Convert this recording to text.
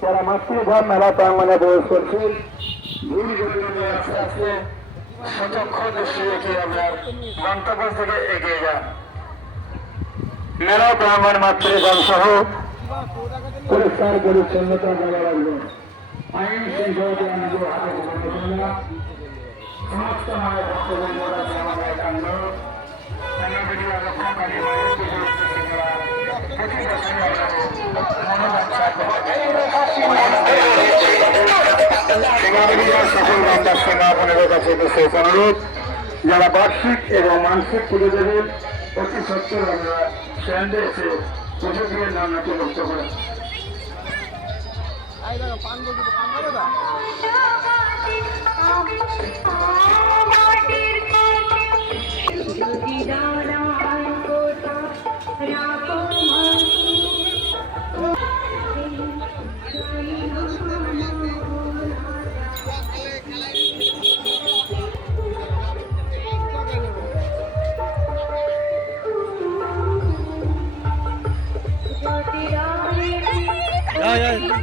যারা মাতৃধাম মেলা প্রাঙ্গনে প্রবেশ করছে সচক্ষ দৃষ্টি রেখে আপনার গন্তব্য থেকে এগিয়ে যান। মেলা প্রাঙ্গন মাতৃধাম সহ পরিষ্কার পরিচ্ছন্নতা বজায় রাখবেন। আইন শৃঙ্খলাকে নিজের হাতে তুলে না। সমস্ত মায়ের ভক্তবৃন্দরা আমাদের একান্ত অনুরোধ যারা বার্ষিক এবং মানসিক পুজো দেবেন অতি সত্তর আমরা স্ট্যান্ডে এসে পুজো দিয়ে নাম নথিভুক্ত করেন। Yeah.